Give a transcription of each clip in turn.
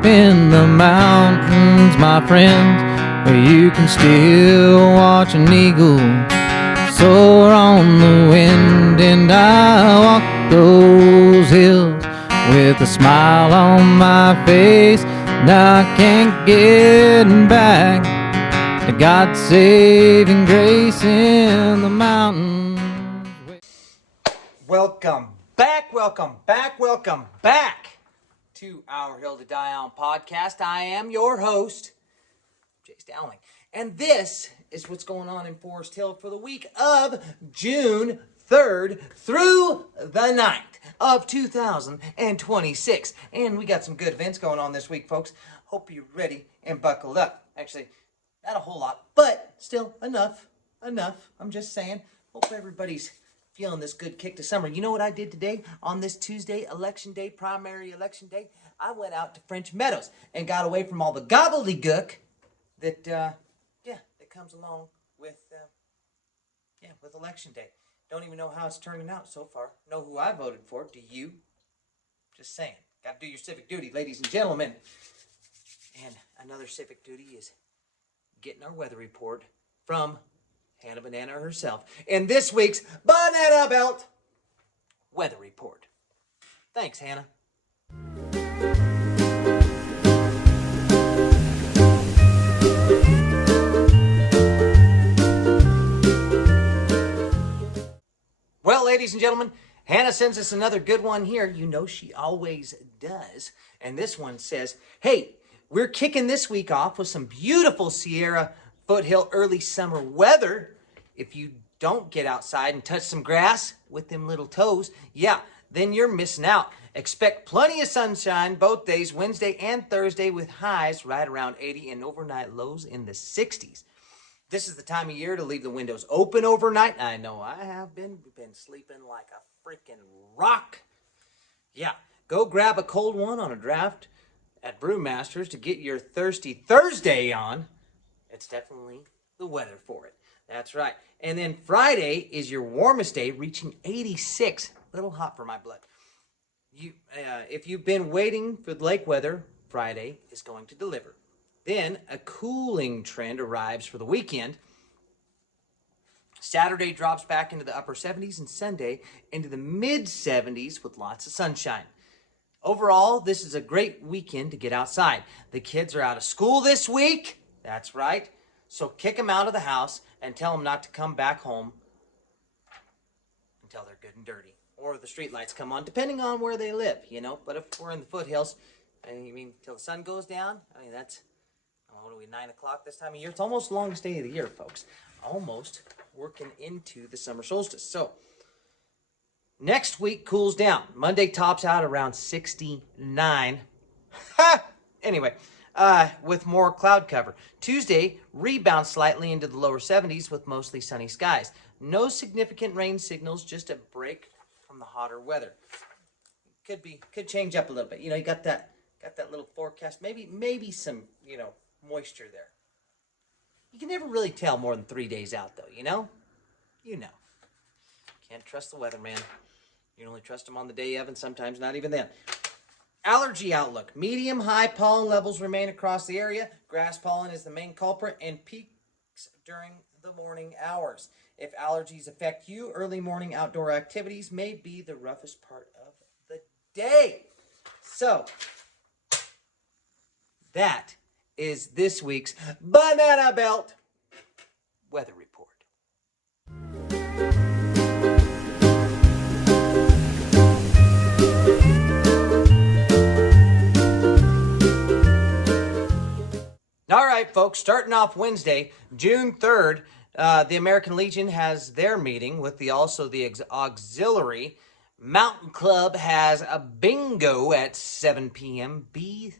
up in the mountains, my friends, where you can still watch an eagle soar on the wind. And I walk those hills with a smile on my face, and I can't get back to God's saving grace in the mountains. Welcome back to Our Hill to Die On podcast. I am your host, Chase Dowling, and this is what's going on in Forest Hill for the week of June 3rd through the 9th of 2026. And we got some good events going on this week, folks. Hope you're ready and buckled up. Actually, not a whole lot, but still enough. I'm just saying, hope everybody's feeling this good kick to summer. You know what I did today on this Tuesday, election day, primary election day? I went out to French Meadows and got away from all the gobbledygook that comes along with election day. Don't even know how it's turning out so far. Know who I voted for? Do you? Just saying. Got to do your civic duty, ladies and gentlemen. And another civic duty is getting our weather report from Hannah Banana herself in this week's Banana Belt Weather Report. Thanks, Hannah. Well, ladies and gentlemen, Hannah sends us another good one here. You know she always does. And this one says, hey, we're kicking this week off with some beautiful Sierra Foothill early summer weather. If you don't get outside and touch some grass with them little toes, then you're missing out. Expect plenty of sunshine both days, Wednesday and Thursday, with highs right around 80 and overnight lows in the 60s. This is the time of year to leave the windows open overnight. I know I have been sleeping like a freaking rock. Yeah, go grab a cold one on a draft at Brewmasters to get your Thirsty Thursday on. It's definitely the weather for it. That's right. And then Friday is your warmest day, reaching 86. A little hot for my blood. If you've been waiting for the lake weather, Friday is going to deliver. Then a cooling trend arrives for the weekend. Saturday drops back into the upper 70s and Sunday into the mid 70s with lots of sunshine. Overall, this is a great weekend to get outside. The kids are out of school this week. That's right. So kick them out of the house and tell them not to come back home until they're good and dirty. Or the street lights come on, depending on where they live, But if we're in the foothills, till the sun goes down, that's, what are we, 9 o'clock this time of year? It's almost the longest day of the year, folks. Almost working into the summer solstice. So, next week cools down. Monday tops out around 69. Anyway, with more cloud cover. Tuesday rebounds slightly into the lower 70s with mostly sunny skies. No significant rain signals, just a break from the hotter weather. Could change up a little bit. You got that little forecast. Maybe some, moisture there. You can never really tell more than 3 days out, though, You know. Can't trust the weatherman. You can only trust him on the day of, and sometimes not even then. Allergy outlook. Medium-high pollen levels remain across the area. Grass pollen is the main culprit and peaks during the morning hours. If allergies affect you, early morning outdoor activities may be the roughest part of the day. So, that is this week's Banana Belt Weather Report. All right, folks, starting off Wednesday, June 3rd, the American Legion has their meeting with the auxiliary. Mountain Club has a bingo at 7 p.m. B6.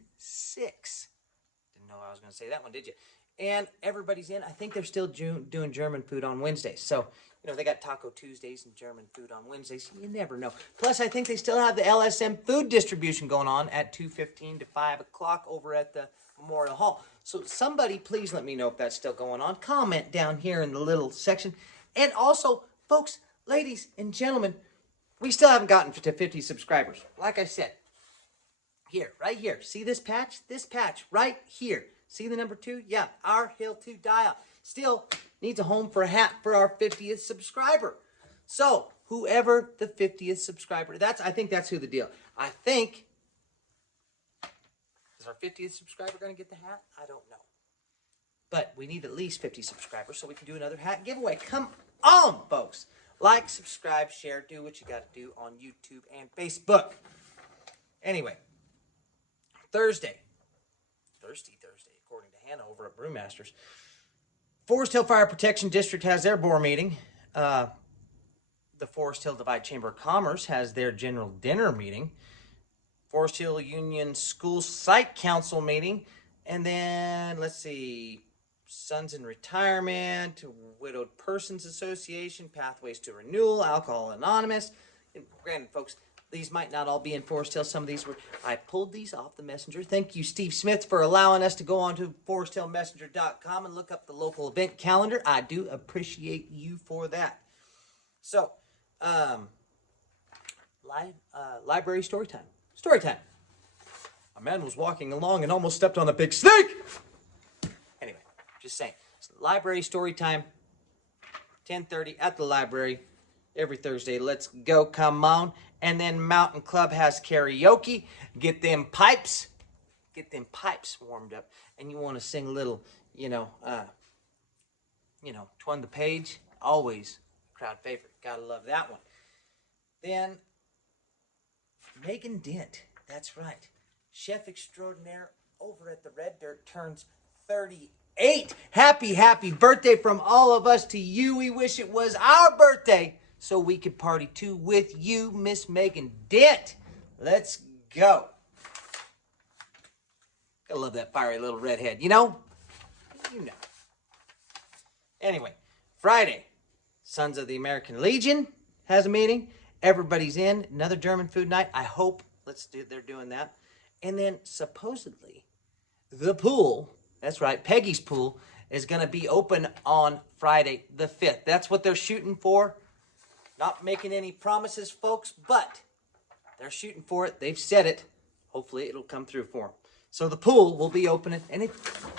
Didn't know I was going to say that one, did you? And everybody's in. I think they're still doing German food on Wednesdays. So, they got Taco Tuesdays and German food on Wednesdays. You never know. Plus, I think they still have the LSM food distribution going on at 2:15 to 5 o'clock over at the Memorial Hall. So somebody please let me know if that's still going on. Comment down here in the little section. And also, folks, ladies and gentlemen, we still haven't gotten to 50 subscribers. Like I said, Here, right here. See this patch? This patch right here. See the number 2? Yeah, our Hill 2 dial. Still needs a home for a hat for our 50th subscriber. So, whoever the 50th subscriber, I think that's who the deal. I think, is our 50th subscriber going to get the hat? I don't know. But we need at least 50 subscribers so we can do another hat giveaway. Come on, folks. Like, subscribe, share, do what you got to do on YouTube and Facebook. Anyway, Thursday, according to Hannah over at Brewmasters, Forest Hill Fire Protection District has their board meeting. The Forest Hill Divide Chamber of Commerce has their general dinner meeting. Forest Hill Union School Site Council meeting. And then, let's see, Sons in Retirement, Widowed Persons Association, Pathways to Renewal, Alcohol Anonymous. And granted, folks, these might not all be in Forest Hill. Some of these were, I pulled these off the messenger. Thank you, Steve Smith, for allowing us to go on to foresthillmessenger.com and look up the local event calendar. I do appreciate you for that. So, library story time. Story time. A man was walking along and almost stepped on a big snake. Anyway, just saying. Library story time, 10:30 at the library every Thursday. Let's go, come on. And then Mountain Club has karaoke. Get them pipes warmed up. And you want to sing a little, Twin the Page. Always a crowd favorite. Gotta love that one. Then Megan Dent. That's right. Chef extraordinaire over at the Red Dirt turns 38. Happy birthday from all of us to you. We wish it was our birthday so we could party too with you, Miss Megan Dent. Let's go. I love that fiery little redhead, you know? Anyway, Friday, Sons of the American Legion has a meeting. Everybody's in. Another German food night. I hope they're doing that. And then supposedly the pool, that's right, Peggy's pool, is going to be open on Friday the 5th. That's what they're shooting for. Not making any promises, folks, but they're shooting for it. They've said it. Hopefully it'll come through for them. So the pool will be opening. And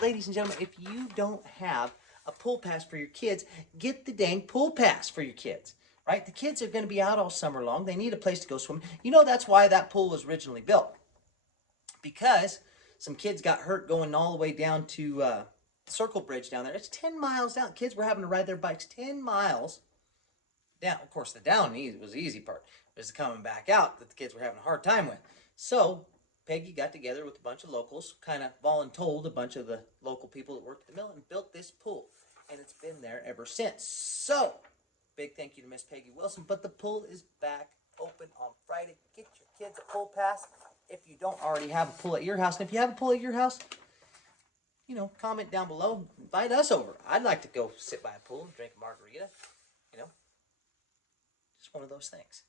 ladies and gentlemen, if you don't have a pool pass for your kids, get the dang pool pass for your kids. Right? The kids are going to be out all summer long. They need a place to go swim. That's why that pool was originally built. Because some kids got hurt going all the way down to Circle Bridge down there. It's 10 miles down. Kids were having to ride their bikes 10 miles down. Of course, the down was the easy part. It was the coming back out that the kids were having a hard time with. So Peggy got together with a bunch of locals, kind of voluntold a bunch of the local people that worked at the mill and built this pool. And it's been there ever since. So, big thank you to Miss Peggy Wilson. But the pool is back open on Friday. Get your kids a pool pass if you don't already have a pool at your house. And if you have a pool at your house, comment down below. Invite us over. I'd like to go sit by a pool and drink a margarita. Just one of those things.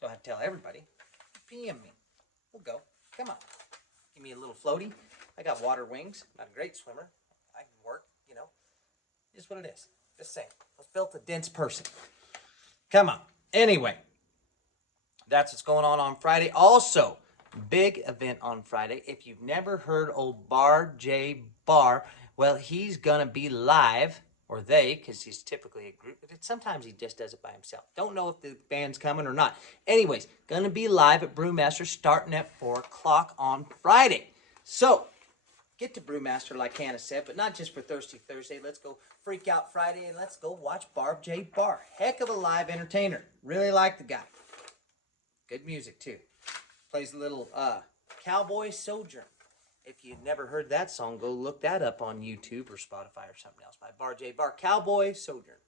Don't have to tell everybody. PM me. We'll go. Come on. Give me a little floaty. I got water wings. Not a great swimmer. I can work, Just what it is. Just saying. I was built a dense person. Come on. Anyway. That's what's going on Friday. Also, big event on Friday. If you've never heard old Bar J Bar, well, he's going to be live, or they, because he's typically a group, but sometimes he just does it by himself. Don't know if the band's coming or not. Anyways, going to be live at Brewmaster starting at 4 o'clock on Friday. So, get to Brewmaster like Hannah said, but not just for Thirsty Thursday. Let's go freak out Friday and let's go watch Barb J Bar. Heck of a live entertainer. Really like the guy. Good music, too. Plays a little Cowboy Sojourn. If you've never heard that song, go look that up on YouTube or Spotify or something else by Bar J Bar. Cowboy Sojourn.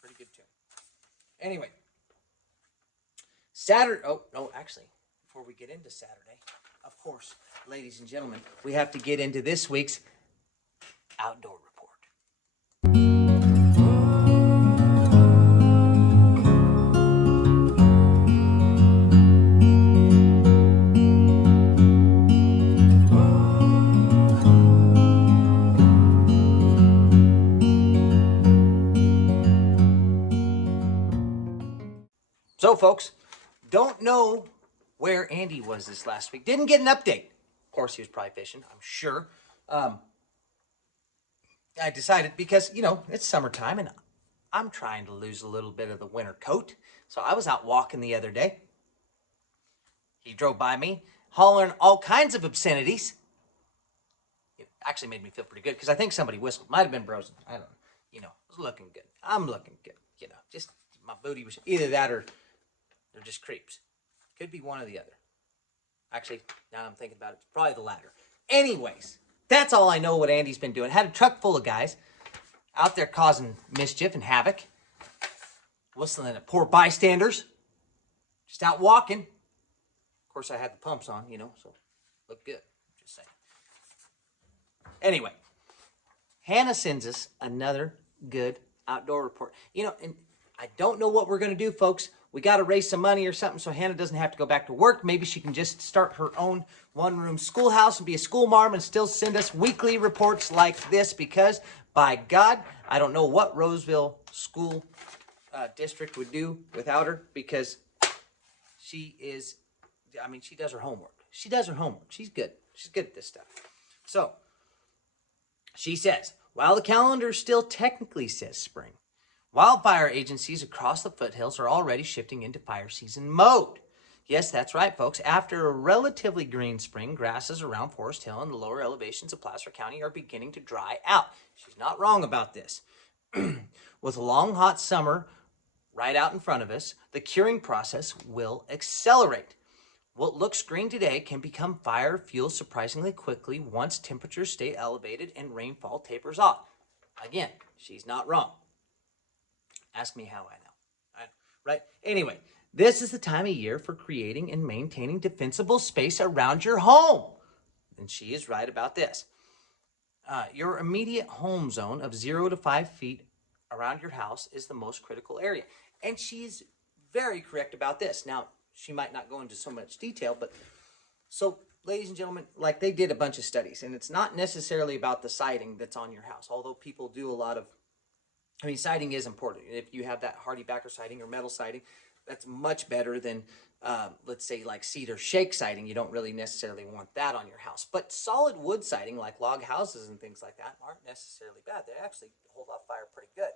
Pretty good tune. Anyway. Actually, before we get into Saturday, of course, ladies and gentlemen, we have to get into this week's Outdoor Report. So, folks, don't know where Andy was this last week. Didn't get an update. Of course, he was probably fishing, I'm sure. I decided because, it's summertime and I'm trying to lose a little bit of the winter coat. So I was out walking the other day. He drove by me, hollering all kinds of obscenities. It actually made me feel pretty good because I think somebody whistled. Might have been Brosen. I don't know. It was looking good. I'm looking good. Just my booty was either that or they're just creeps. Could be one or the other. Actually, now I'm thinking about it, it's probably the latter. Anyways, that's all I know what Andy's been doing. Had a truck full of guys out there causing mischief and havoc. Whistling at poor bystanders. Just out walking. Of course, I had the pumps on, so looked good. Just saying. Anyway, Hannah sends us another good outdoor report. And I don't know what we're going to do, folks. We got to raise some money or something so Hannah doesn't have to go back to work. Maybe she can just start her own one-room schoolhouse and be a school marm and still send us weekly reports like this because, by God, I don't know what Roseville School District would do without her because she does her homework. She does her homework. She's good. She's good at this stuff. So, she says, while the calendar still technically says spring, wildfire agencies across the foothills are already shifting into fire season mode. Yes, that's right, folks. After a relatively green spring, grasses around Forest Hill and the lower elevations of Placer County are beginning to dry out. She's not wrong about this. With a long, hot summer right out in front of us, the curing process will accelerate. What looks green today can become fire fuel surprisingly quickly once temperatures stay elevated and rainfall tapers off. Again, she's not wrong. Ask me how I know. Right? Anyway, this is the time of year for creating and maintaining defensible space around your home. And she is right about this. Your immediate home zone of 0 to 5 feet around your house is the most critical area. And she's very correct about this. Now, she might not go into so much detail, but so, ladies and gentlemen, like they did a bunch of studies, and it's not necessarily about the siding that's on your house, although people do a lot of siding is important. If you have that hardy backer siding or metal siding, that's much better than, let's say, like cedar shake siding. You don't really necessarily want that on your house. But solid wood siding, like log houses and things like that, aren't necessarily bad. They actually hold off fire pretty good.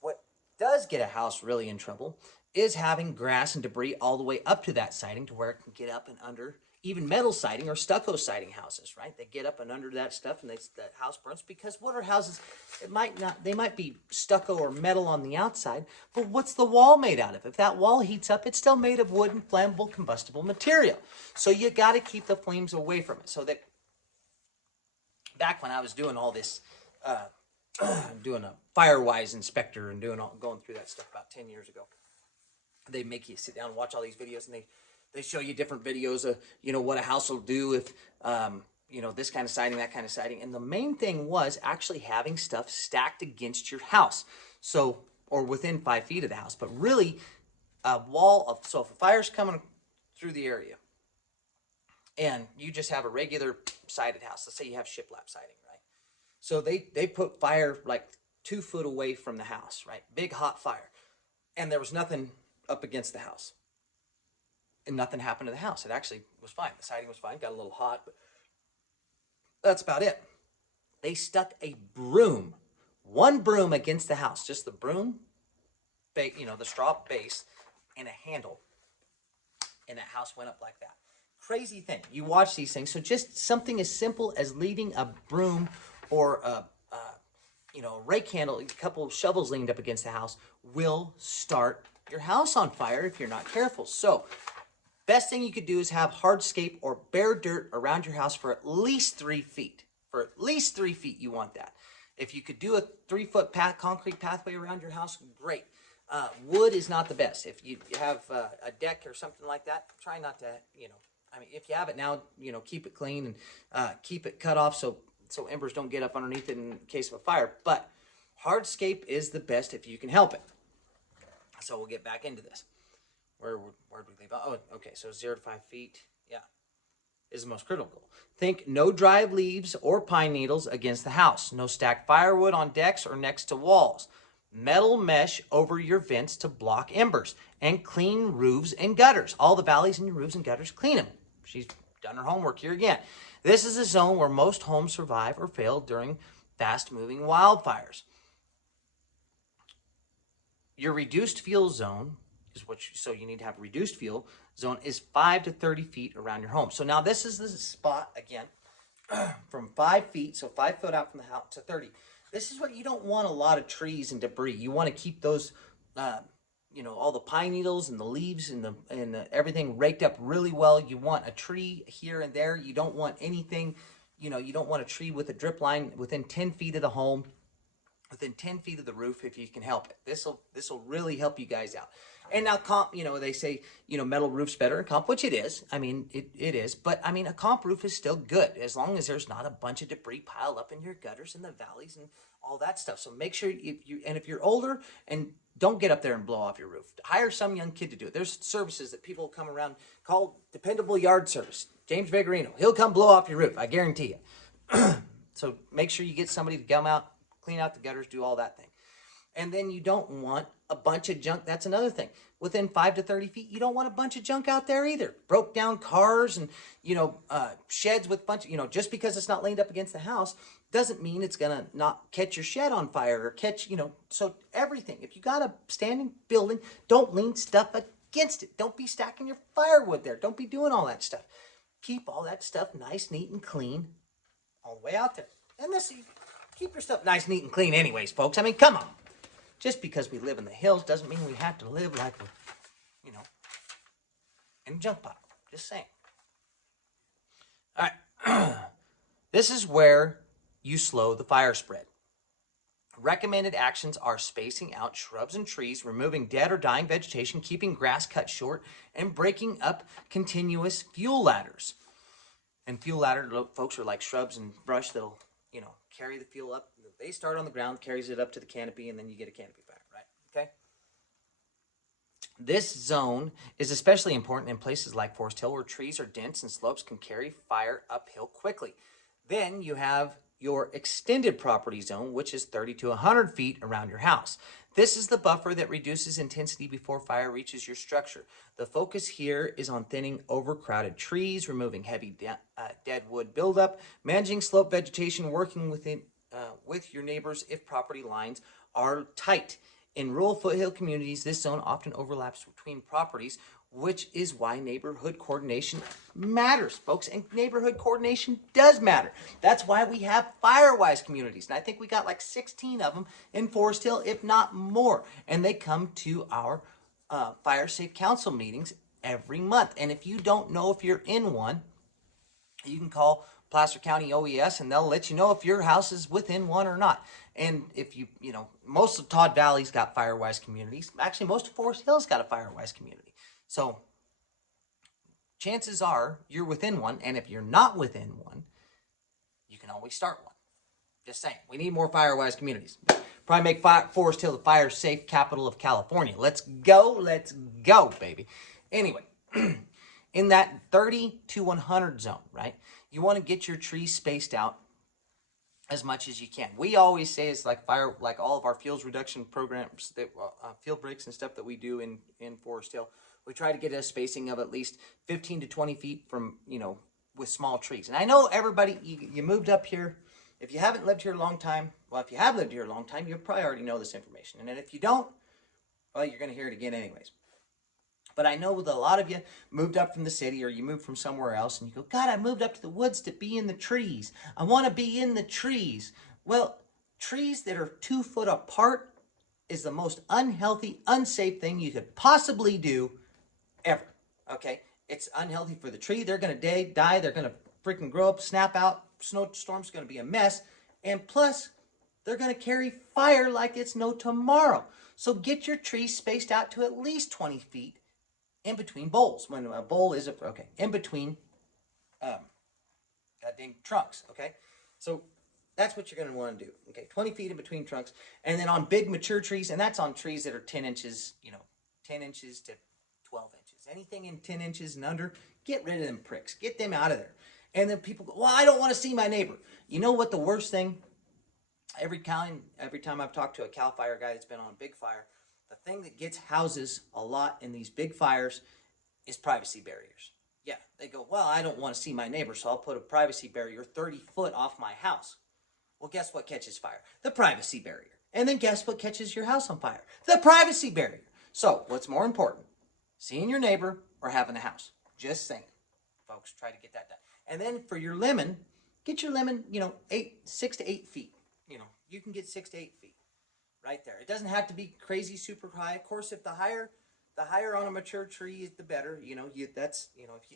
What does get a house really in trouble is having grass and debris all the way up to that siding to where it can get up and under even metal siding or stucco siding houses, right? They get up and under that stuff and that house burns because what are houses? They might be stucco or metal on the outside, but what's the wall made out of? If that wall heats up, it's still made of wood and flammable combustible material. So you got to keep the flames away from it. So that back when I was doing all this, doing a Firewise inspector and going through that stuff about 10 years ago, they make you sit down and watch all these videos and they show you different videos of, what a house will do if, this kind of siding, that kind of siding. And the main thing was actually having stuff stacked against your house. So, or within 5 feet of the house, but really a wall of, so if a fire's coming through the area and you just have a regular sided house, let's say you have shiplap siding, right? So they put fire like 2 foot away from the house, right? Big hot fire. And there was nothing up against the house. And nothing happened to the house. It actually was fine. The siding was fine. Got a little hot, but that's about it. They stuck a broom, one broom against the house, just the broom, the straw base, and a handle. And that house went up like that. Crazy thing. You watch these things. So just something as simple as leaving a broom or a rake handle, a couple of shovels leaned up against the house will start your house on fire if you're not careful. So best thing you could do is have hardscape or bare dirt around your house for at least 3 feet. For at least 3 feet, you want that. If you could do a 3-foot concrete pathway around your house, great. Wood is not the best. If you have a deck or something like that, try not to, if you have it now, keep it clean and keep it cut off so embers don't get up underneath it in case of a fire. But hardscape is the best if you can help it. So we'll get back into this. Where did we leave? Oh, okay. So 0 to 5 feet, yeah, is the most critical. Think no dry leaves or pine needles against the house. No stacked firewood on decks or next to walls. metal mesh over your vents to block embers, and clean roofs and gutters. All the valleys in your roofs and gutters, clean them. She's done her homework here again. This is a zone where most homes survive or fail during fast-moving wildfires. Your reduced fuel zone is so you need to have a reduced fuel zone is 5 to 30 feet around your home. So now this is the spot again from 5 feet, so 5 foot out from the house to 30. This is what you don't want, a lot of trees and debris. You want to keep those, all the pine needles and the leaves and everything raked up really well. You want a tree here and there. You don't want anything, you don't want a tree with a drip line within 10 feet of the home, within 10 feet of the roof if you can help it. This will really help you guys out. And now comp, they say, metal roof's better than comp, which it is. I mean, it is. But, I mean, a comp roof is still good as long as there's not a bunch of debris piled up in your gutters and the valleys and all that stuff. So make sure if you're older, and don't get up there and blow off your roof. Hire some young kid to do it. There's services that people come around, call Dependable Yard Service. James Vigorino, he'll come blow off your roof, I guarantee you. So make sure you get somebody to come out, clean out the gutters, do all that thing. And then you don't want a bunch of junk. That's another thing. Within 5 to 30 feet, you don't want a bunch of junk out there either. Broke down cars and, sheds with bunch of, just because it's not leaned up against the house doesn't mean it's going to not catch your shed on fire or catch, so everything. If you got a standing building, don't lean stuff against it. Don't be stacking your firewood there. Don't be doing all that stuff. Keep all that stuff nice, neat, and clean all the way out there. And keep your stuff nice, neat, and clean anyways, folks. I mean, come on. Just because we live in the hills doesn't mean we have to live like we're, in a junk pile. Just saying. All right. This is where you slow the fire spread. Recommended actions are spacing out shrubs and trees, removing dead or dying vegetation, keeping grass cut short, and breaking up continuous fuel ladders. And fuel ladder, folks, are like shrubs and brush that'll, carry the fuel up. They start on the ground, carries it up to the canopy, and then you get a canopy fire, right? Okay? This zone is especially important in places like Forest Hill where trees are dense and slopes can carry fire uphill quickly. Then you have your extended property zone, which is 30 to 100 feet around your house. This is the buffer that reduces intensity before fire reaches your structure. The focus here is on thinning overcrowded trees, removing heavy dead wood buildup, managing slope vegetation, working with your neighbors if property lines are tight. In rural foothill communities, this zone often overlaps between properties, which is why neighborhood coordination matters, folks. And neighborhood coordination does matter. That's why we have Firewise communities. And I think we got like 16 of them in Forest Hill, if not more. And they come to our Fire Safe Council meetings every month. And if you don't know if you're in one, you can call Placer County OES and they'll let you know if your house is within one or not. And if most of Todd Valley's got Firewise communities. Actually, most of Forest Hill's got a Firewise community. So chances are you're within one, and if you're not within one, you can always start one. Just saying, we need more Firewise communities. Probably make Forest Hill the fire safe capital of California. Let's go, baby. Anyway, in that 30 to 100 zone, right, you want to get your trees spaced out as much as you can. We always say it's like all of our fuels reduction programs, that field breaks and stuff that we do in Forest Hill. We try to get a spacing of at least 15 to 20 feet from, with small trees. And I know everybody, you moved up here. If you haven't lived here a long time, if you have lived here a long time, you probably already know this information. And then if you don't, well, you're going to hear it again anyways. But I know that a lot of you moved up from the city or you moved from somewhere else and you go, God, I moved up to the woods to be in the trees. I want to be in the trees. Well, trees that are 2 foot apart is the most unhealthy, unsafe thing you could possibly do ever, okay? It's unhealthy for the tree. They're going to die. They're going to freaking grow up, snap out. Snowstorm's going to be a mess. And plus, they're going to carry fire like it's no tomorrow. So get your trees spaced out to at least 20 feet in between boles. When a bowl is, in between goddamn trunks, okay? So that's what you're going to want to do, okay? 20 feet in between trunks. And then on big mature trees, and that's on trees that are 10 inches, 10 inches to 12 inches. Anything in 10 inches and under, get rid of them pricks. Get them out of there. And then people go, well, I don't want to see my neighbor. You know what the worst thing every time I've talked to a CAL FIRE guy that's been on a big fire, the thing that gets houses a lot in these big fires is privacy barriers. Yeah, they go, well, I don't want to see my neighbor, so I'll put a privacy barrier 30 foot off my house. Well, guess what catches fire? The privacy barrier. And then guess what catches your house on fire? The privacy barrier. So, what's more important? Seeing your neighbor or having a house? Just saying. Folks, try to get that done. And then for your lemon, get your lemon, 6 to 8 feet. You can get 6 to 8 feet right there. It doesn't have to be crazy super high. Of course, if the higher on a mature tree is the better.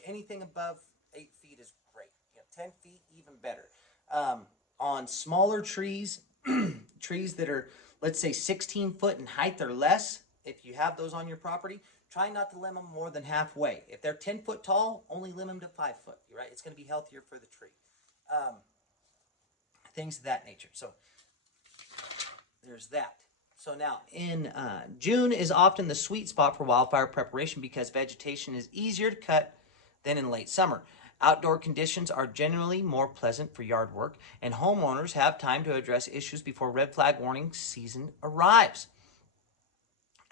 Anything above 8 feet is great. 10 feet even better. On smaller trees, trees that are, let's say, 16 foot in height or less, if you have those on your property, try not to limb them more than halfway. If they're 10 foot tall, only limb them to 5 foot. Right? It's going to be healthier for the tree. Things of that nature. So there's that. So now in June is often the sweet spot for wildfire preparation because vegetation is easier to cut than in late summer. Outdoor conditions are generally more pleasant for yard work, and homeowners have time to address issues before red flag warning season arrives.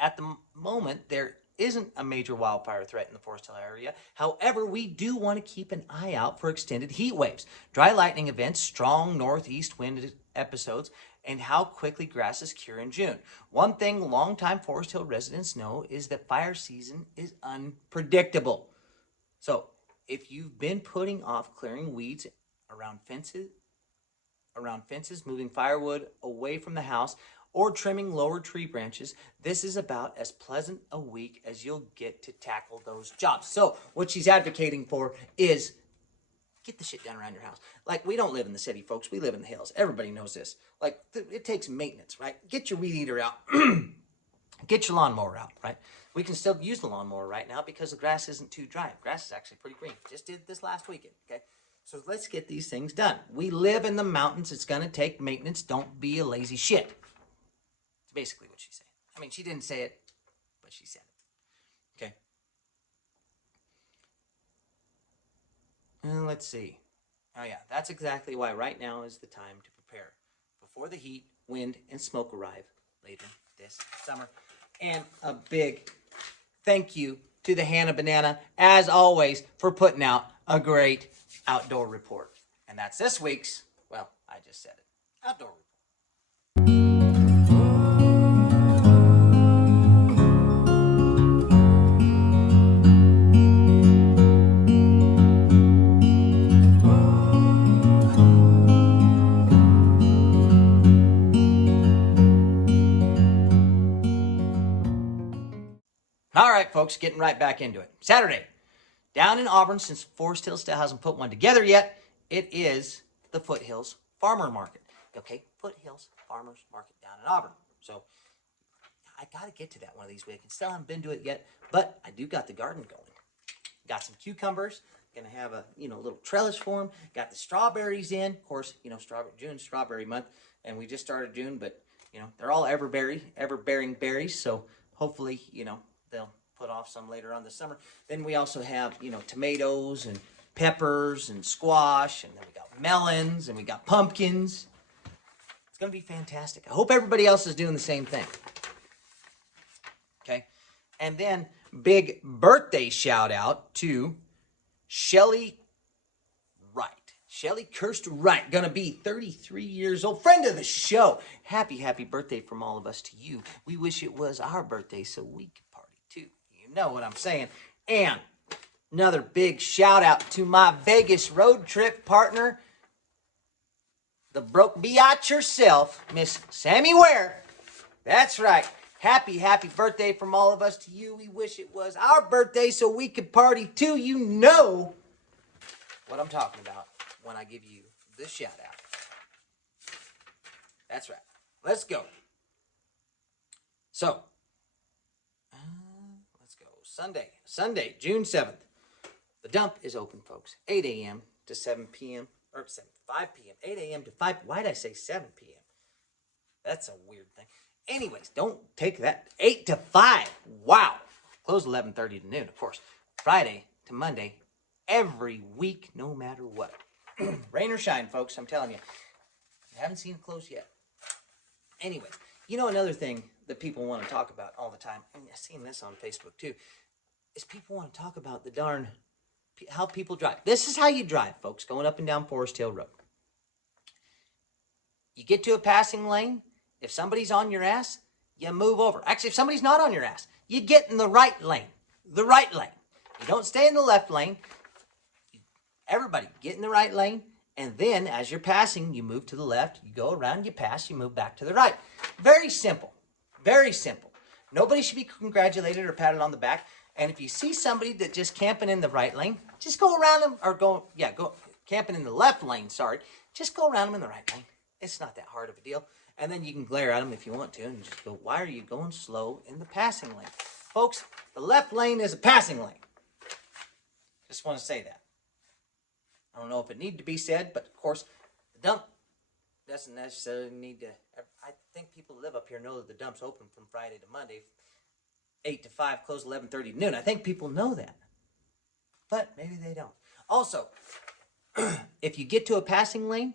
At the moment, there isn't a major wildfire threat in the Forest Hill area. However, we do want to keep an eye out for extended heat waves, dry lightning events, strong northeast wind episodes, and how quickly grasses cure in June. One thing longtime Forest Hill residents know is that fire season is unpredictable. So, if you've been putting off clearing weeds around fences, moving firewood away from the house, or trimming lower tree branches, this is about as pleasant a week as you'll get to tackle those jobs. So what she's advocating for is get the shit done around your house. Like, we don't live in the city, folks. We live in the hills. Everybody knows this. Like, it takes maintenance, right? Get your weed eater out. Get your lawnmower out, right? We can still use the lawnmower right now because the grass isn't too dry. Grass is actually pretty green. Just did this last weekend, okay? So let's get these things done. We live in the mountains. It's going to take maintenance. Don't be a lazy shit. It's basically what she's saying. I mean, she didn't say it, but she said it. Okay. And let's see. Oh, yeah. That's exactly why right now is the time to prepare before the heat, wind, and smoke arrive later this summer. And a big thank you to the Hannah Banana, as always, for putting out a great outdoor report. And that's this week's, well, I just said it, outdoor report. All right, folks, getting right back into it. Saturday, down in Auburn, since Forest Hill still hasn't put one together yet, it is the Foothills Farmer Market. Okay, Foothills Farmers Market down in Auburn. So I got to get to that one of these weeks. I still haven't been to it yet, but I do got the garden going. Got some cucumbers. Gonna have a little trellis for them. Got the strawberries in. Of course, June's strawberry month, and we just started June, but they're all ever-bearing berries. So hopefully, they'll put off some later on this summer. Then we also have, tomatoes and peppers and squash, and then we got melons, and we got pumpkins. It's going to be fantastic. I hope everybody else is doing the same thing. Okay? And then, big birthday shout out to Shelly Wright. Shelly Kirst Wright, going to be 33 years old. Friend of the show. Happy birthday from all of us to you. We wish it was our birthday so we could party too. You know what I'm saying. And another big shout out to my Vegas road trip partner, the broke biatch herself, Miss Sammy Ware. That's right. Happy birthday from all of us to you. We wish it was our birthday so we could party too. You know what I'm talking about when I give you this shout out. That's right. Let's go. So, let's go. Sunday, June 7th. The dump is open, folks. 8 a.m. to 7 p.m. Or 5 p.m. 8 a.m. to 5. Why did I say 7 p.m.? That's a weird thing. Anyways, don't take that. 8 to 5. Wow. Close 11:30 to noon, of course. Friday to Monday, every week, no matter what. Rain or shine, folks, I'm telling you. You haven't seen it close yet. Anyway, you know, another thing that people want to talk about all the time, and I've seen this on Facebook too, is people want to talk about the darn how people drive. This is how you drive, folks, going up and down Forest Hill Road. You get to a passing lane. If somebody's on your ass, you move over. Actually, if somebody's not on your ass, you get in the right lane. The right lane. You don't stay in the left lane. Everybody get in the right lane. And then as you're passing, you move to the left. You go around, you pass, you move back to the right. Very simple. Very simple. Nobody should be congratulated or patted on the back. And if you see somebody that just camping in the right lane, just go around them, or go camping in the left lane, sorry. Just go around them in the right lane. It's not that hard of a deal. And then you can glare at them if you want to and just go, why are you going slow in the passing lane? Folks, the left lane is a passing lane. Just want to say that. I don't know if it needed to be said, but of course, the dump doesn't necessarily need to. I think people who live up here know that the dump's open from Friday to Monday, 8 to 5, close 11:30 to noon. I think people know that, but maybe they don't. Also, if you get to a passing lane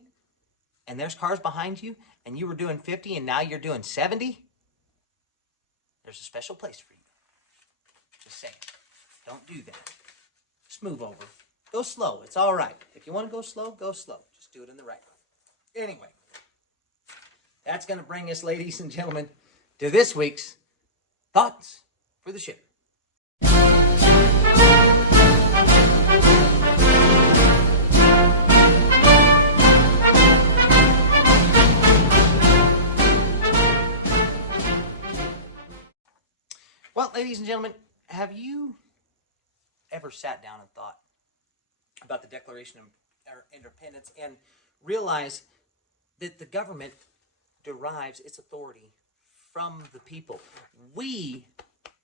and there's cars behind you and you were doing 50 and now you're doing 70, there's a special place for you. Just saying. Don't do that. Just move over. Go slow. It's all right. If you want to go slow, go slow. Just do it in the right way. Anyway, that's going to bring us, ladies and gentlemen, to this week's Thoughts for the Shitter. Well, ladies and gentlemen, have you ever sat down and thought about the Declaration of Independence and realize that the government derives its authority from the people? We,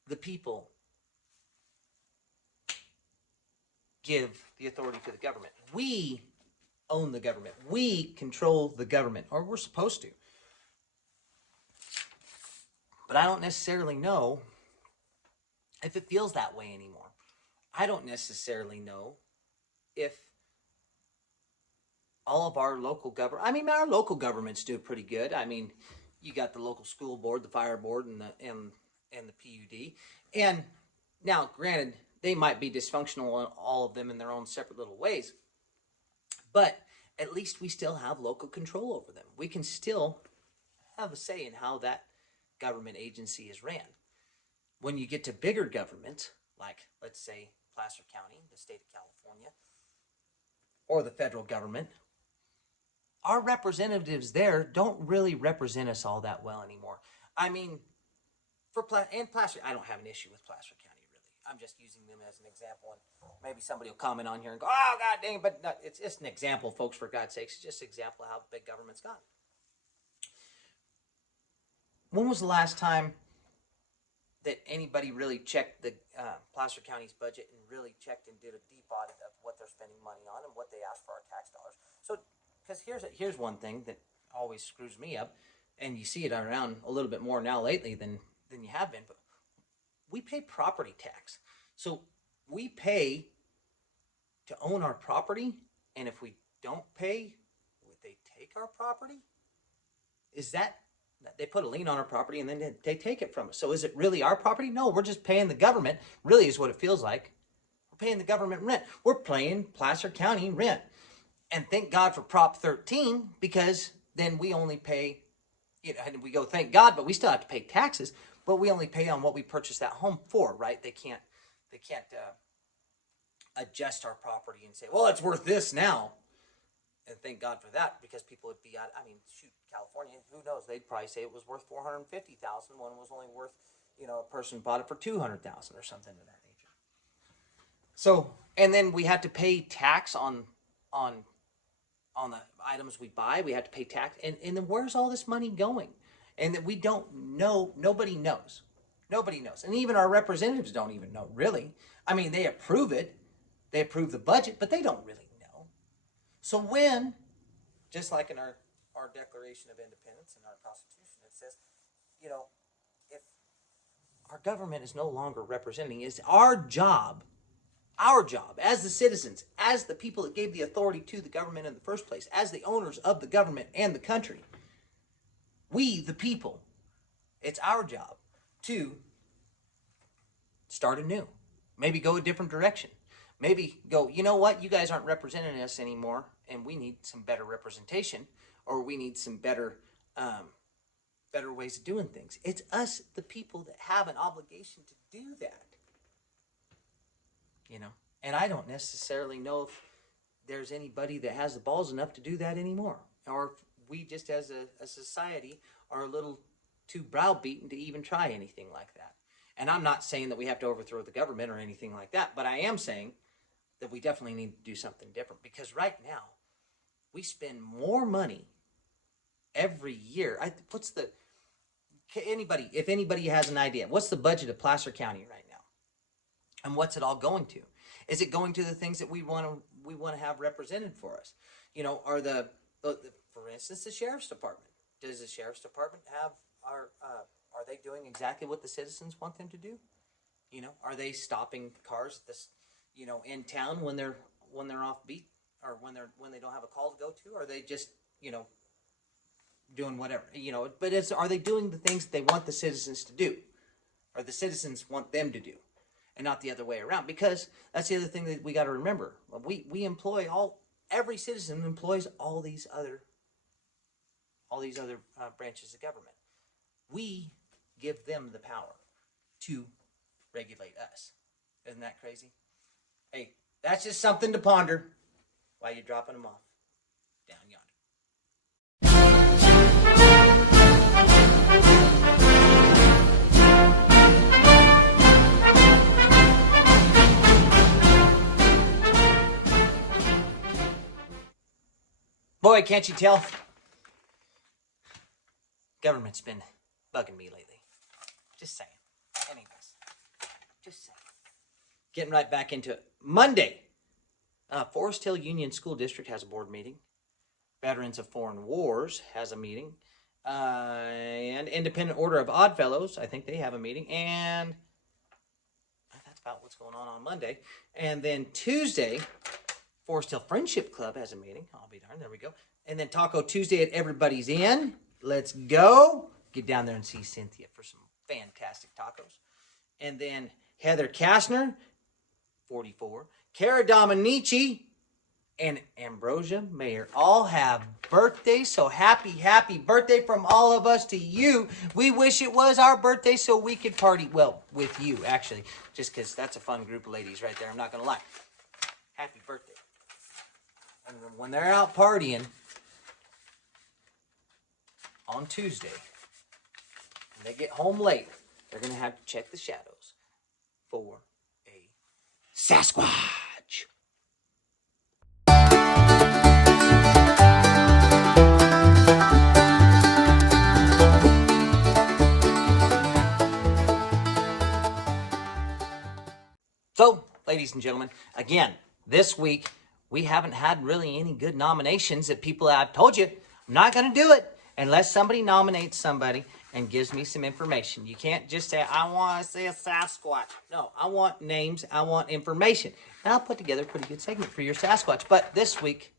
the people, give the authority to the government. We own the government. We control the government, or we're supposed to. But I don't necessarily know if it feels that way anymore. I don't necessarily know if all of our local government, our local governments do pretty good. You got the local school board, the fire board, and the PUD. And now, granted, they might be dysfunctional, all of them in their own separate little ways, but at least we still have local control over them. We can still have a say in how that government agency is ran. When you get to bigger government, like, let's say, Placer County, the state of California, or the federal government, our representatives there don't really represent us all that well anymore. Placer, I don't have an issue with Placer County, really. I'm just using them as an example, and maybe somebody will comment on here and go, oh, God dang, but no, it's just an example, folks, for God's sakes. It's just an example of how big government's gotten. When was the last time that anybody really checked the Placer County's budget and really checked and did a deep audit of what they're spending money on and what they ask for our tax dollars? So, because here's one thing that always screws me up, and you see it around a little bit more now lately than you have been, but we pay property tax. So we pay to own our property, and if we don't pay, would they take our property? Is that they put a lien on our property and then they take it from us? So is it really our property? No, we're just paying the government, really is what it feels like. We're paying the government rent. We're paying Placer County rent. And thank God for Prop 13, because then we only pay, and we go, thank God, but we still have to pay taxes, but we only pay on what we purchased that home for, right? They can't adjust our property and say, well, it's worth this now. And thank God for that, because people would be out. California, who knows? They'd probably say it was worth $450,000. One was only worth, a person bought it for $200,000 or something of that nature. So, and then we had to pay tax on the items we buy. We have to pay tax, and then where's all this money going? And that we don't know. Nobody knows. Nobody knows, and even our representatives don't even know, really. They approve it. They approve the budget, but they don't really know. So when, just like in our Declaration of Independence and our Constitution, it says, if our government is no longer representing, it's our job as the citizens, as the people that gave the authority to the government in the first place, as the owners of the government and the country, We, the people, it's our job to start anew. Maybe go a different direction. Maybe go, you know what, you guys aren't representing us anymore, and we need some better representation, or we need some better better ways of doing things. It's us, the people, that have an obligation to do that. You know, and I don't necessarily know if there's anybody that has the balls enough to do that anymore, or if we just as a society are a little too browbeaten to even try anything like that. And I'm not saying that we have to overthrow the government or anything like that, but I am saying that we definitely need to do something different, because right now we spend more money every year. If anybody has an idea, what's the budget of Placer County right now? And what's it all going to? Is it going to the things that we want to have represented for us? You know, for instance, the sheriff's department. Does the sheriff's department have are they doing exactly what the citizens want them to do? You know, are they stopping cars in town when they're off beat, or when they don't have a call to go to? Are they just, doing whatever, but are they doing the things that they want the citizens to do, or the citizens want them to do, and not the other way around? Because that's the other thing that we got to remember. We employ every citizen employs all these other branches of government. We give them the power to regulate us. Isn't that crazy? Hey, that's just something to ponder while you're dropping them off down yonder. Boy, can't you tell? Government's been bugging me lately. Just saying. Anyways, just saying. Getting right back into it. Monday, Forest Hill Union School District has a board meeting. Veterans of Foreign Wars has a meeting. And Independent Order of Odd Fellows, I think they have a meeting. And that's about what's going on Monday. And then Tuesday, Forest Hill Friendship Club has a meeting. I'll be darned. There we go. And then Taco Tuesday at Everybody's Inn. Let's go. Get down there and see Cynthia for some fantastic tacos. And then Heather Kastner, 44. Cara Dominici and Ambrosia Mayer all have birthdays. So happy birthday from all of us to you. We wish it was our birthday so we could party. Well, with you, actually. Just because that's a fun group of ladies right there. I'm not going to lie. Happy birthday. And when they're out partying on Tuesday, and they get home late, they're going to have to check the shadows for a Sasquatch. So, ladies and gentlemen, again, this week, we haven't had really any good nominations that people have told you. I'm not going to do it unless somebody nominates somebody and gives me some information. You can't just say, I want to say a Sasquatch. No, I want names. I want information. And I'll put together a pretty good segment for your Sasquatch. But this week,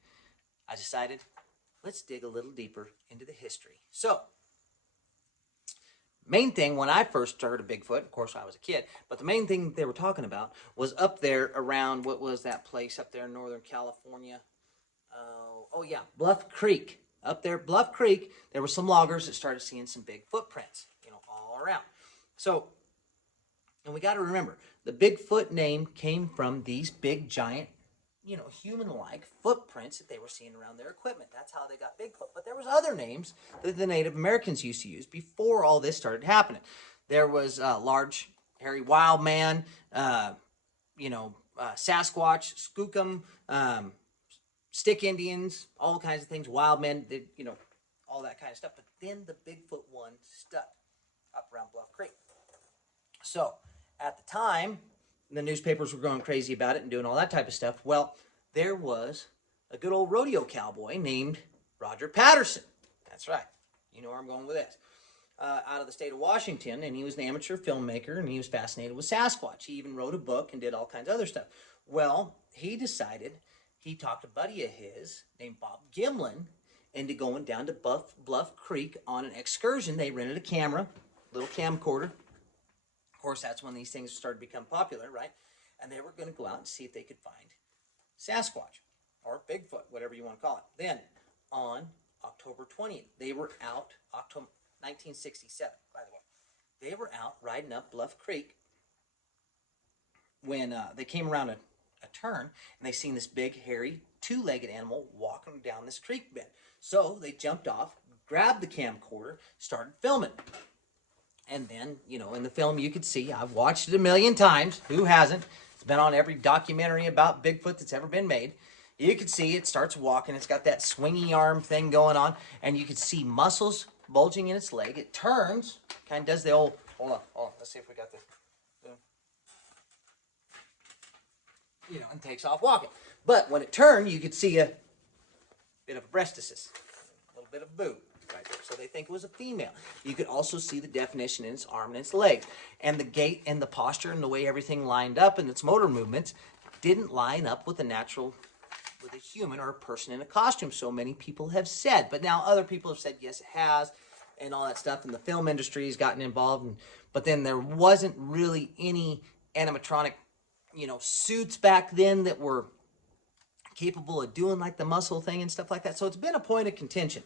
I decided, let's dig a little deeper into the history. So, main thing, when I first heard of Bigfoot, of course I was a kid, but the main thing they were talking about was up there around, what was that place up there in Northern California? Bluff Creek. Up there, Bluff Creek, there were some loggers that started seeing some big footprints, all around. So, and we got to remember, the Bigfoot name came from these big, giant, human-like footprints that they were seeing around their equipment. That's how they got Bigfoot. But there was other names that the Native Americans used to use before all this started happening. There was large, hairy wild man, Sasquatch, Skookum, stick Indians, all kinds of things, wild men, all that kind of stuff. But then the Bigfoot one stuck up around Bluff Creek. So, at the time, the newspapers were going crazy about it and doing all that type of stuff. Well, there was a good old rodeo cowboy named Roger Patterson. That's right. You know where I'm going with this. Out of the state of Washington, and he was an amateur filmmaker, and he was fascinated with Sasquatch. He even wrote a book and did all kinds of other stuff. Well, he decided, he talked to a buddy of his named Bob Gimlin, into going down to Bluff Creek on an excursion. They rented a camera, little camcorder. Of course, that's when these things started to become popular, right? And they were going to go out and see if they could find Sasquatch or Bigfoot, whatever you want to call it. Then, on October 20th, they were out, October 1967, by the way. They were out riding up Bluff Creek when they came around a turn, and they seen this big, hairy, two-legged animal walking down this creek bed. So they jumped off, grabbed the camcorder, started filming. And then, in the film you could see, I've watched it a million times. Who hasn't? It's been on every documentary about Bigfoot that's ever been made. You can see it starts walking. It's got that swingy arm thing going on. And you can see muscles bulging in its leg. It turns, kind of does the old, hold on, let's see if we got this. And takes off walking. But when it turned, you could see a bit of a breasticis, a little bit of boob right there. So they think it was a female. You could also see the definition in its arm and its leg. And the gait and the posture and the way everything lined up and its motor movements didn't line up with with a human or a person in a costume, so many people have said. But now other people have said, yes, it has, and all that stuff. And the film industry has gotten involved. But then there wasn't really any animatronic suits back then that were capable of doing like the muscle thing and stuff like that. So it's been a point of contention.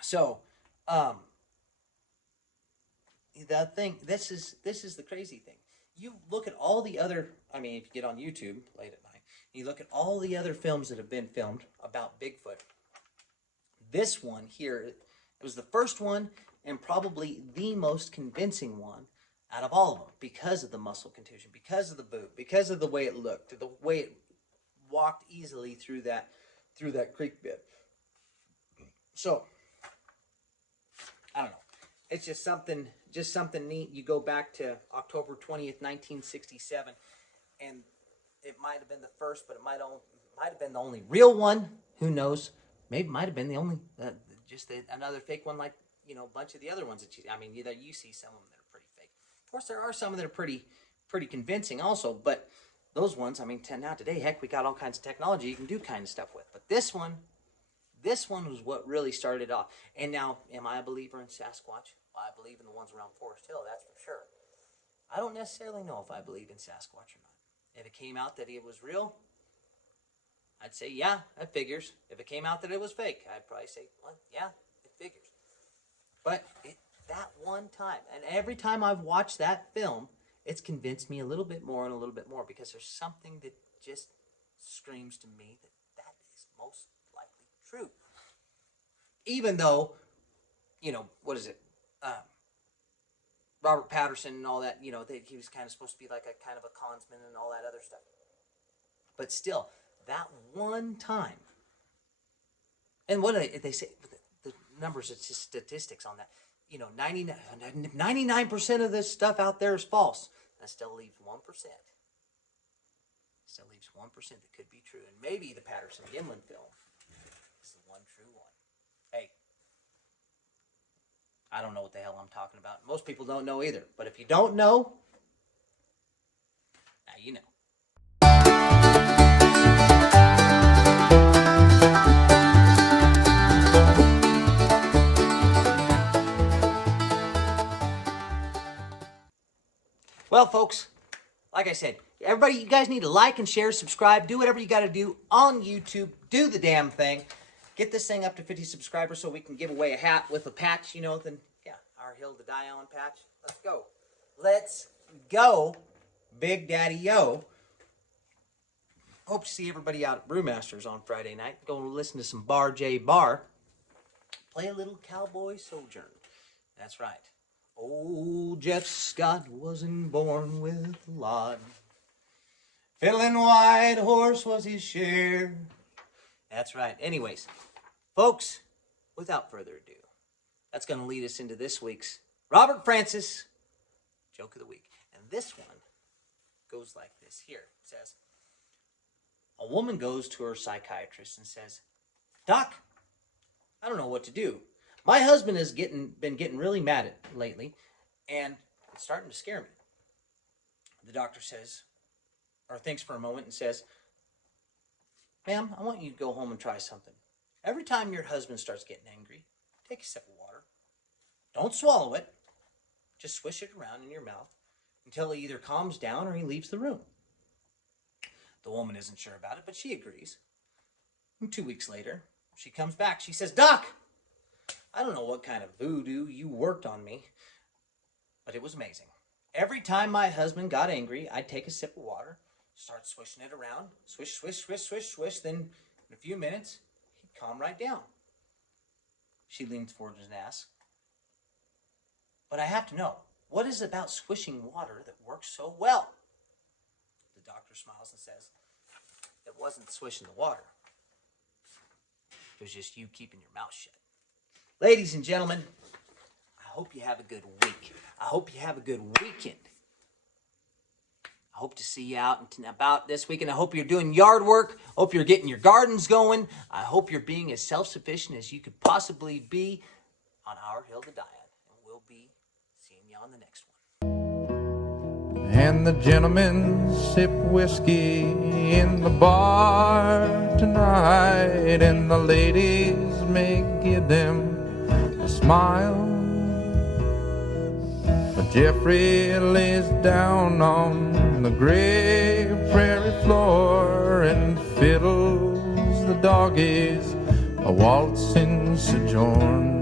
So, the thing, this is the crazy thing. You look at all the other, if you get on YouTube late at night, you look at all the other films that have been filmed about Bigfoot. This one here, it was the first one and probably the most convincing one out of all of them, because of the muscle contusion, because of the boob, because of the way it looked, the way it walked easily through that creek bed. So, I don't know. It's just something neat. You go back to October 20th, 1967, and it might have been the first, but it might have been the only real one. Who knows? Maybe it might have been the only, another fake one, like a bunch of the other ones that you see some of them that are pretty fake. Of course, there are some that are pretty convincing also, but those ones, now today, heck, we got all kinds of technology you can do kind of stuff with. But this one was what really started it off. And now, am I a believer in Sasquatch? Well, I believe in the ones around Forest Hill, that's for sure. I don't necessarily know if I believe in Sasquatch or not. If it came out that it was real, I'd say, yeah, that figures. If it came out that it was fake, I'd probably say, well, yeah, it figures. But that one time, and every time I've watched that film, it's convinced me a little bit more and a little bit more, because there's something that just screams to me that is most likely true. Even though, what is it? Robert Patterson and all that, he was kind of supposed to be like a kind of a consman and all that other stuff. But still, that one time, and what do they say? The numbers, it's just statistics on that. 99% of this stuff out there is false. That still leaves 1%. Still leaves 1% that could be true. And maybe the Patterson Gimlin film is the one true one. Hey, I don't know what the hell I'm talking about. Most people don't know either. But if you don't know, now you know. Well, folks, like I said, everybody, you guys need to like and share, subscribe, do whatever you got to do on YouTube. Do the damn thing. Get this thing up to 50 subscribers so we can give away a hat with a patch, then, yeah, our Hill to Die On patch. Let's go. Let's go, Big Daddy Yo. Hope to see everybody out at Brewmasters on Friday night. Go listen to some Bar J Bar. Play a little Cowboy Sojourn. That's right. Old Jeff Scott wasn't born with a lot. Fiddling White Horse was his share. That's right. Anyways, folks, without further ado, that's going to lead us into this week's Robert Francis Joke of the Week. And this one goes like this here. It says, a woman goes to her psychiatrist and says, Doc, I don't know what to do. My husband has been getting really mad lately, and it's starting to scare me. The doctor says, or thinks for a moment and says, ma'am, I want you to go home and try something. Every time your husband starts getting angry, take a sip of water. Don't swallow it. Just swish it around in your mouth until he either calms down or he leaves the room. The woman isn't sure about it, but she agrees. And 2 weeks later, she comes back. She says, Doc, I don't know what kind of voodoo you worked on me, but it was amazing. Every time my husband got angry, I'd take a sip of water, start swishing it around, swish, swish, swish, swish, swish. Then in a few minutes, he'd calm right down. She leans forward and asks, but I have to know, what is it about swishing water that works so well? The doctor smiles and says, it wasn't swishing the water. It was just you keeping your mouth shut. Ladies and gentlemen, I hope you have a good week. I hope you have a good weekend. I hope to see you out and about this weekend. I hope you're doing yard work. I hope you're getting your gardens going. I hope you're being as self-sufficient as you could possibly be on Our Hill to Die On. And we'll be seeing you on the next one. And the gentlemen sip whiskey in the bar tonight, and the ladies may give them a smile, but Jeffrey lays down on the gray prairie floor and fiddles the doggies a waltz in sojourn.